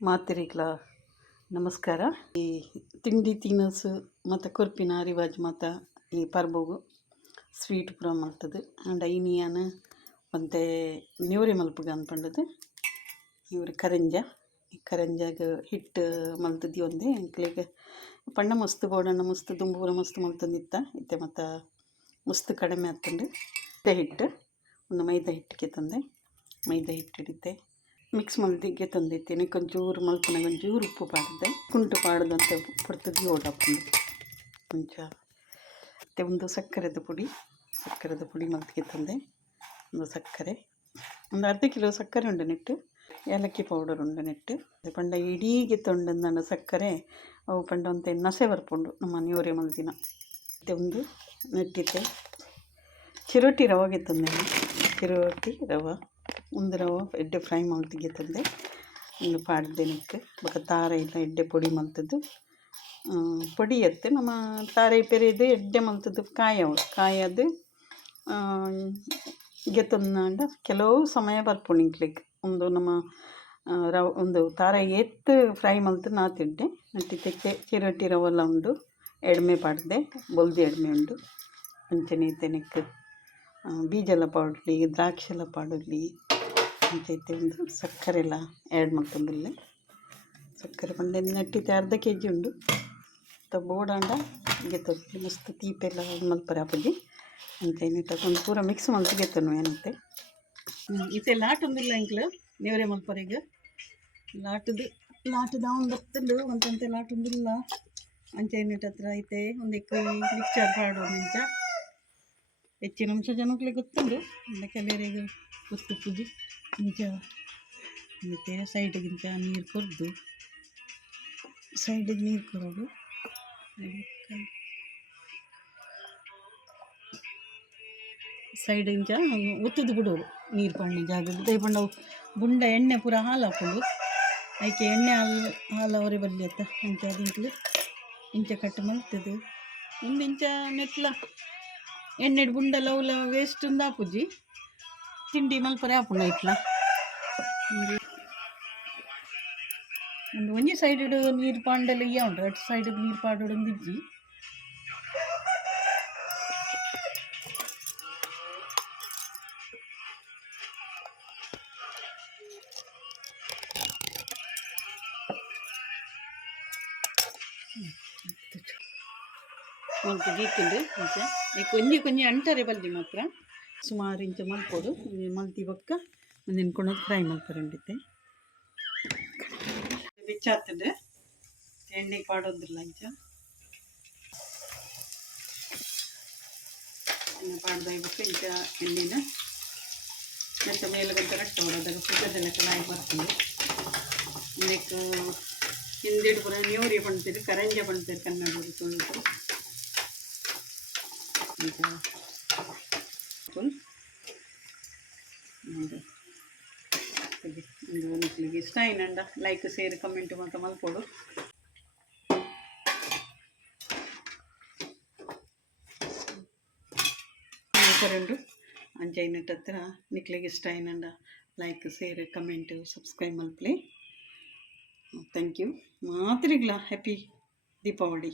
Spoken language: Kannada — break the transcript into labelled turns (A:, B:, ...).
A: ಮಾತಿರಿಗ್ಲ ನಮಸ್ಕಾರ. ಈ ತಿಂಡಿ ತಿನಸು ಮತ್ತು ಕೊರ್ಪಿನ ರಿವಾಜ್ ಮತ್ತು ಈ ಪರ್ಬೋಗು ಸ್ವೀಟ್ ಪೂರ ಮಲ್ತುದು ಆಂಡ ಮತ್ತು ಒಂತೆ ಮಲ್ಪಗ ಅನ್ಪಂಡದು. ಇವ್ರು ಕರೆಂಜ. ಈ ಕರೆಂಜಾಗ ಹಿಟ್ಟು ಮಲ್ತದಿ ಒಂದೇ. ಅಂಕ್ಲೆಗ್ ಪಣ್ಣ ಮಸ್ತ್ ಬೋಡಣ್ಣ ಮಸ್ತ್ ದುಂಬೂರ ಮಸ್ತ್ ಮಲ್ತಂದಿತ್ತ. ಇತ್ತೆ ಮತ್ತು ಮಸ್ತ್ ಕಡಿಮೆ ಮೈದಾ ಹಿಟ್ಟು, ಒಂದು ಮೈದಾ ಹಿಟ್ಟಿಗೆ ತಂದೆ. ಮೈದಾ ಹಿಟ್ಟು ಹಿಡಿತೆ ಮಿಕ್ಸ್ ಮಲ್ದಿಗೆ ತಂದಿತ್ತೇನೆ ಕೊಂಚೂರು ಮಲ್ಪನಾಗ ಒಂಚೂರು ಉಪ್ಪು ಪಾಡ್ದೆ. ಕುಂಟು ಪಾಡ್ದಂತೆ ಪಡ್ತದೆ ಓಡಾಪುಂಡು ಕೊಂಚ ಮತ್ತು ಒಂದು ಸಕ್ಕರೆದ ಪುಡಿ. ಸಕ್ಕರೆದ ಪುಡಿ ಮಲ್ತಿಗೆ ತಂದೆ. ಒಂದು ಸಕ್ಕರೆ. ಒಂದು ಅರ್ಧ ಕಿಲೋ ಸಕ್ಕರೆ ಉಂಡು ನೆಟ್ಟು. ಏಲಕ್ಕಿ ಪೌಡರ್ ಉಂಡು ನೆಟ್ಟು. ಪಂಡ ಇಡೀಗೆ ತೊಂಡಂದ ಸಕ್ಕರೆ. ಅವು ಪಂಡ ಒಂತೆ ನಸೆ ಬರ್ಪುಂಡು ನಮ್ಮ ಮನೆಯವರೇ ಮಲ್ದಿನ. ಮತ್ತು ಒಂದು ನೆಟ್ಟಿದ್ದೆ. ಚಿರೋಟಿ ರವಾಗೆ ತಂದೆ ಚಿರೋಟಿ ರವ. ಒಂದು ರವ ಎಡ್ಡೆ ಫ್ರೈ ಮಲ್ತಿಗೆ ತಂದೆ. ಇನ್ನು ಪಾಡ್ದೆ ನಿಕ್ಕೆ. ಬೊಕ ತಾರೆ ಇಲ್ಲ ಎಡ್ಡೆ ಪೊಡಿ ಮಲ್ತದ್ದು ಪೊಡಿ ಎತ್ತೆ ನಮ್ಮ ತಾರೆ ಪೆರೆದು ಎಡ್ಡೆ ಮಲ್ತದ್ದು ಕಾಯವು ಕಾಯದು ಗೆತ್ತೊಂದಾಂಡ ಕೆಲವು ಸಮಯ ಬರ್ಪುಂಡು ಇಂಕ್ಲೆಗ್ ಒಂದು ನಮ್ಮ ರವ, ಒಂದು ತಾರೆ ಎತ್ತು ಫ್ರೈ ಮಲ್ತು ನಾ ನೆಟ್ಟಿ ತೆಕ್ಕೆ ಚಿರೋಟಿ ರವೆಲ್ಲ ಉಂಡು. ಎಡ್ಮೆ ಪಾಡ್ದೆ. ಬೊಲ್ದಿ ಎಡ್ಮೆ ಉಂಡು. ಅಂಚನೆ ಬೀಜ ಎಲ್ಲ ಬೀಜಲ ದ್ರಾಕ್ಷಿ ಎಲ್ಲ ಪಾಡೊಲಿ. ಅಂಚೈತೆ ಒಂದು ಸಕ್ಕರೆ ಎಲ್ಲ ಆ್ಯಡ್ ಮಕ್ಕಳಲ್ಲಿ ಸಕ್ಕರೆ ಬಂಡೆ ನೆಟ್ಟಿದ್ದೆ ಅರ್ಧ ಕೆ ಜಿ ಉಂಡು. ಮತ್ತು ಬೋಡಾಂಡ ಗೆತ್ತೊಲಿ ಮಸ್ತ್ ತೀಪೆಲ್ಲ ಮಲ್ಪರೆ ಅಂತ ಏನು ತಗೊಂಡು ಪೂರ ಮಿಕ್ಸ್ ಮಂತ್ ಗೆತ್ತನು ಏನಂತೆ. ಇತ್ತೆ ಲಾಟ್ ಒಂದಿಲ್ಲ ಇಂಕ್ಲು ನೇವರೆ ಈಗ. ಲಾಟದು, ಲಾಟದ ಒಂದು ಬತ್ತಲು ಒಂದಂತೆ ಲಾಟ್ ಒಂದಿಲ್ಲ. ಅಂಚೈನೆಟ್ ಹತ್ರ ಐತೆ, ಒಂದು ಮಿಕ್ಚರ್ ಪಾಡೋ ನಿಂಚ ಹೆಚ್ಚಿನ ಅಂಶ ಜನಕ್ಕೆ ಗೊತ್ತುಂಡು? ಇಂದ ಕೆಲವರಿಗೆ ಗೊತ್ತು ಪೂಜಿ ಇಂಚ ಮತ್ತು ಸೈಡ್ಗಿಂತ ನೀರು ಕೊರ್ದು. ಸೈಡಿಗೆ ನೀರು ಕೊಡೋದು. ಸೈಡಿಂಚ ಒತ್ತುದು ಬಿಡೋರು ನೀರು ಪಣ್ಣೆ ಜಾಗ. ದೈ ಗುಂಡ ಎಣ್ಣೆ ಪೂರ ಹಾಲು ಹಾಕೊಂಡು ಅದಕ್ಕೆ ಎಣ್ಣೆ ಹಾಲು ಹಾಲು ಅವರೇ ಬರಲಿ ಅತ್ತ. ಇಂಚ ಅದಿಂಚಲು ಇಂಚ ಕಟ್ ಮಲ್ತದು ಒಂದು ಇಂಚ ನೆಟ್ಲ ಎಣ್ಣೆ ಬುಂಡ ಲವ್ಲ ವೇಸ್ಟ್ ఉందా ಆಪುಜಿ ತಿಂಡಿ ಮಲ್ಪರೆ ಆಪುಂಡ ಇಟ್ಲ ಒಂದು ಒಂಜಿ ಸೈಡ್ ನೀರು ಪಾಂಡಲ ಉಂಡು ಅಟ್ ಸೈಡ್ ನೀರು ಪಾಡೋಡು ಒಂದು ಇಜ್ಜಿ ಮಲ್ತು ಮತ್ತೆ ಈಗ ಕೊಂಜಿ ಕೊಂಜಿ ಅಂಟರೆ ಬಲ್ದಿ ಮಾತ್ರ. ಸುಮಾರು ಇಂಚ ಮಲ್ಪೋಡು ಮಲ್ತಿ ಬೊಕ್ಕ ಒಂದು ಕೊಣದು ಫ್ರೈ ಮಲ್ಪರಂಡಿತ್ತೆ ಬೆಚ್ಚಾತದೆ ಎಣ್ಣೆ ಪಾಡೋದಿಲ್ಲ ಇಂಚ ಎಣ್ಣೆ ಪಾಡ್ದ ಬೊಕ್ಕ ಇಂಚ ಎಣ್ಣೆನ ಮತ್ತೆ ಮೇಲೆ ಬಂತ ರಟ್ಟ ಹೊಡೋದಾಗ ಸುಗದೆಲ್ಲ ಕಾಯಿ ಬರ್ತದೆ. ನೆಕ್ಕು ಹಿಂದಿಡು ಪುರ ನ್ಯೂರಿ ಪಣ್ತೀರಿ ಕರಂಜ ಪಣ್ತೀರಿ ಕನ್ನಡ ತೊಳೆದು. ಈಗ ಒಂದು ಮಕ್ಕಳಿಗೆ ಇಷ್ಟ ಏನಂಡ ಲೈಕ್ ಸೇರಿ ಕಮೆಂಟ್ ಮಾತ್ರ ಮಲ್ಕೊಡು. ಕರೆಂಡು ಅಂಚೈನಟ್ ಹತ್ರ ನಿಕ್ಲಿಗೆ ಇಷ್ಟ ಏನಂಡ ಲೈಕ್ ಸೇರ್ ಕಮೆಂಟ್ ಸಬ್ಸ್ಕ್ರೈಬ್ ಮಲ್ಪ್ಲಿ ಥ್ಯಾಂಕ್ ಯು ಮಾತ್ರಿಗ್ಲಾ ಹ್ಯಾಪಿ ದೀಪಾವಳಿ.